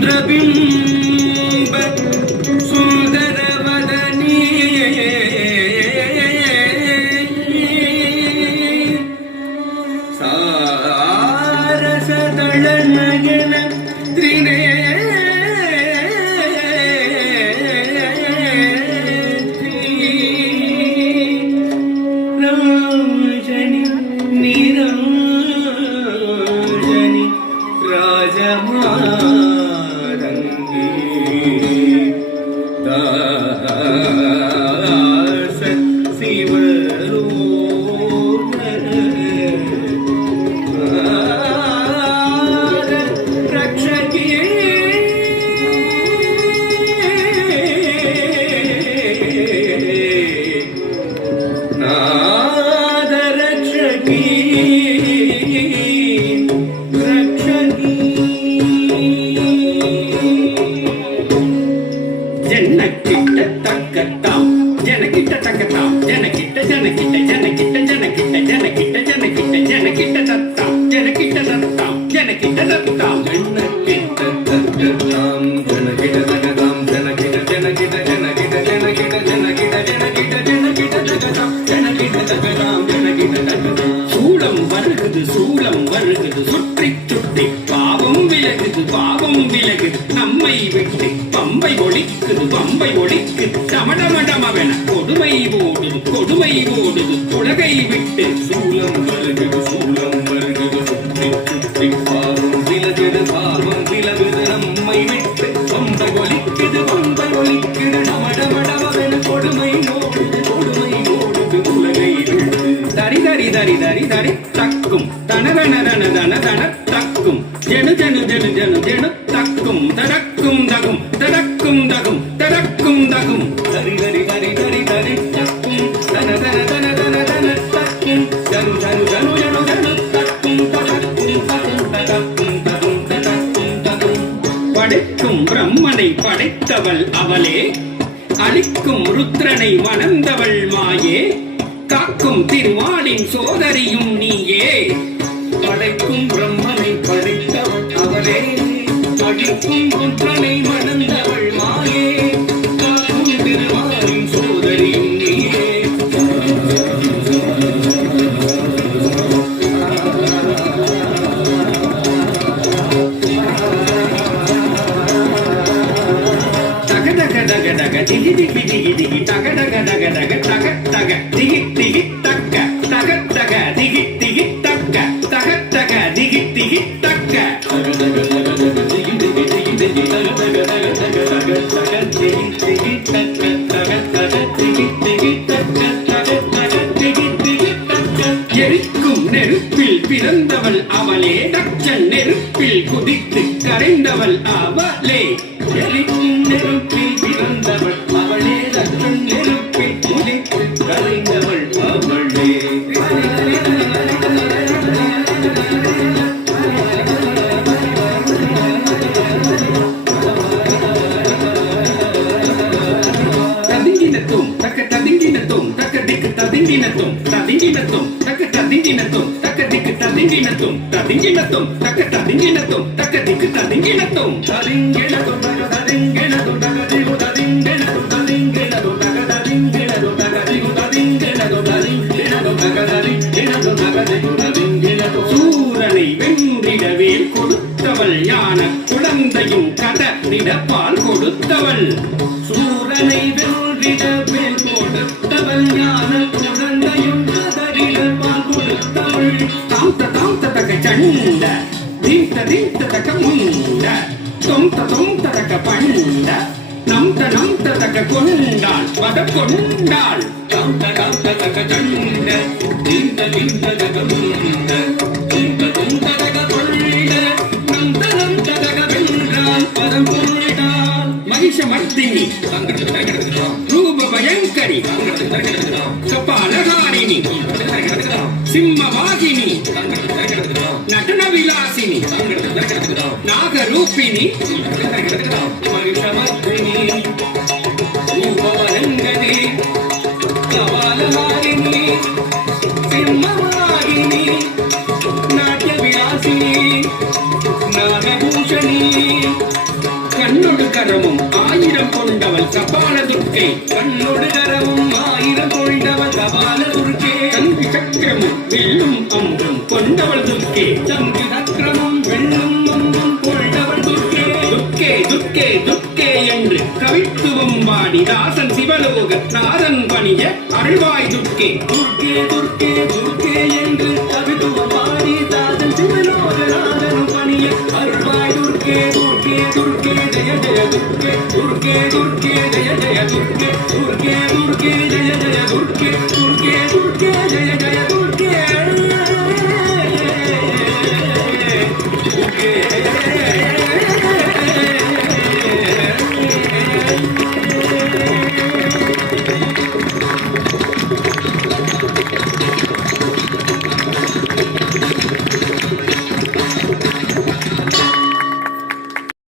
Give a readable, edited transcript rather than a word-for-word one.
चंद्रबिंब सुंदर वदनी सारसदल नयन त्रिने राजनी निरंजनी राजमादंगी दास शिवरोदर रक्षकी नाद रक्षकी जनकिट्ट तक्कताम जनकिट्ट तक्कताम जनकिट्ट जनकिट्ट जनकिट्ट जनकिट्ट जनकिट्ट जनकिट्ट जनकिट्ट तत्ताम जनकिट्ट तत्ताम जनकिट्ट तत्ताम जनकिट्ट तक्कताम जनकिट्ट तक्कताम जनकिट्ट जनकिट्ट जनकिट्ट जनकिट्ट जनकिट्ट जनकिट्ट जनकिट्ट तक्कताम जनकिट्ट तक्कताम जनकिट्ट तक्कताम சூளம் வருகுது சுற்றி சுற்றி பாவம் விலகுது நம்மை விட்டு பம்பை ஒழிக்குது டமடமடமவென கொடுமை ஓடுது உலகை விட்டு சூளம் வருகுது சுற்றி சுற்றி பாவம் விலகுது நம்மை விட்டு பம்பை ஒழிக்குது டமடமடமவென கொடுமை ஓடுது உலகை விட்டு தரி தரி தரி தரி தரி தக்கும் தனதன தன தன தன தக்கும் ஜெனு ஜெனு ஜெனு ஜெனு ஜெனு தக்கும் தடக்கும் தகும் தடக்கும் தகும் தடக்கும் தகும் தரி தரி தரி தரி தரி தக்கும் தன தன தன தன தன தக்கும் ஜனு ஜனு ஜனு ஜனு ஜனு தக்கும் தடக்கும் தகும் தடக்கும் தகும் தடக்கும் தகும் படைக்கும் பிரம்மனை படைத்தவள் அவளே அளிக்கும் ருத்ரனை மணந்தவள் மாயே காக்கும் திருமாலின் சோதரியும் நீயே படைக்கும் பிரம்மனை படைத்தவள் அவளே அழிக்கும் ருத்ரனை மணந்தவள் மாயே காக்கும் திருமாலின் சோதரியும் நீயே தக தக தக தக திகி திகி திகி திகி தக தக தக தக தக தக திகி திகி தக்க தக தக திகி திகி தக்க தக தக திகி திகி தக்க தக தக தக தக திகி திகி திகி திகி தக தக தக தக தக தக திகி திகி தக்க தக தக திகி திகி தக்க தக தக திகி திகி தக்க எரிக்கும் நெருப்பில் பிறந்தவள் அவளே தச்சன் நெருப்பில் குதித்து கரைந்தவள் அவளே எரிக்கும் நெருப்பில் பிறந்தவள் அவளே தச்சன் நெருப்பில் குதித்து கரைந்தவள் அவளே ததிங்கினத்தும் தக்க ததிங்கினத்தும் தக்க திக்கு ததிங்கினத்தும் ததிங்கினத்தும் தக்க ததிங்கினத்தும் தக்க திக்கு ததிங்கினத்தும் ததிங்கினத்தும் தக்க ததிங்கினத்தும் தக்க திக்கு ததிங்கினத்தும் ததிங்கினத்தும் தக்க ததிங்கினத்தும் தக்க திகு ததிங்கினத்தும் ததிங்கினத்தும் தக்க ததிங்கினத்தும் தக்க திகு ததிங்கினத்தும் ததிங்கினத்தும் தக்க ததிங்கினத்தும் தக்க திகு ததிங்கினத்தும் சூரனை வென்றிடவே கொடுத்தவள் ஞான குழந்தையும் கடனிட பால் கொடுத்தவள் சூரனை வென்றிடவே கொடுத்தவள் ஞான குழந்தையும் கடனிட பால் கொடுத்தவள் தாம் தக்க சண்ட தீம் தக்க முண்ட தொம் தக்க பண்ட நம் தக்க கொண்டாள் வத கொண்டாள் தாம் தக்க சண்ட தீம் தக்க முண்ட தீம் தக்க கொண்ட நம் தக்க வென்றாள் பதம் கொண்டாள் மகிஷமர்த்தினி ரூப பயங்கரி கபாலகாரிணி சிம்மவாகினி நடன விலாசினி நாகரூபிணி மகிஷமர்த்தினி ரூபவரங்கதி கபாலகாரிணி சிம்மவாகினி நாட்ய விலாசினி நாகபூஷணி கண்ணொடு கரமும் ஆயிரம் கொண்டவள் கபால துர்க்கை கண்ணொடு கரமும் ஆயிரம் கொண்டவள் கபால துர்க்கே சங்கு சக்கரமும் வெள்ளும் அம்பும் கொண்டவள் துர்க்கே சங்கு சக்கரமும் வெள்ளும் அம்பும் கொண்டவள் துர்க்கே துர்க்கே துர்க்கே துர்க்கே என்று கவித்துவம் பாடி தாசன் சிவலோக நாதன் பணிய அருள்வாய் துர்க்கே துர்க்கே துர்க்கே துர்க்கே என்று கவித்துவம் பாடி தாசன் சிவலோக நாதன் பணிய அருள்வாய் துர்க்கே துர்க்கே துர்க்கே ஜெய ஜெய துர்க்கே துர்க்கே துர்க்கே ஜெய ஜெய துர்க்கே துர்க்கே துர்க்கே ஜெய ஜெய துர்க்கே துர்க்கே துர்க்கே ஜெய ஜெய துர்க்கே